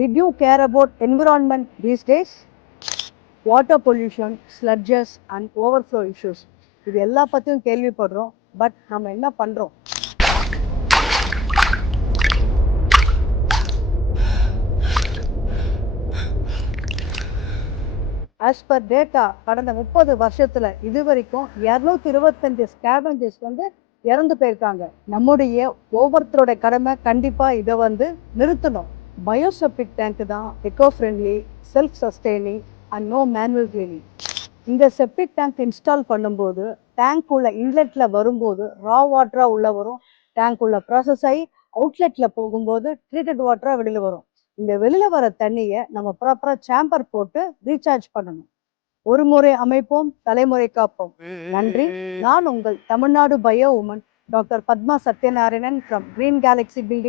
Did you care about environment these days? Water pollution, sludges and overflow issues. இது எல்லா பத்தியும் கேள்விப்படுறோம். But நம்ம என்ன பண்றோம்? ஆஸ் பர் டேட்டா கடந்த 30 வருஷத்துல இது வரைக்கும் 225 ஸ்கேவஞ்சர்ஸ் இறந்து போயிருக்காங்க. நம்முடைய ஒவ்வொருத்தரோட கடமை கண்டிப்பா இதை நிறுத்தணும். பயோசெப்டிக் டேங்க் தான் eco friendly, self sustaining and no manual cleaning. இந்த செப்டிக் டேங்க் இன்ஸ்டால் பண்ணும்போது டேங்க் உள்ள இன்லெட்ல வரும்போது ரா வாட்டரா உள்ள வரும். டேங்க் உள்ள ப்ராசஸ் ஆகி அவுட்லெட்ல போகும்போது ட்ரீட்டட் வாட்டரா வெளியில வரும். இந்த வெளியில வர தண்ணியை நம்ம ப்ராப்பரா சேம்பர் போட்டு ரீசார்ஜ் பண்ணணும். ஒரு முறை அமைப்போம், தலைமுறை காப்போம். நன்றி. நான் உங்கள் Tamil Nadu bio woman doctor Padma Sathyanarayanan from green galaxy building.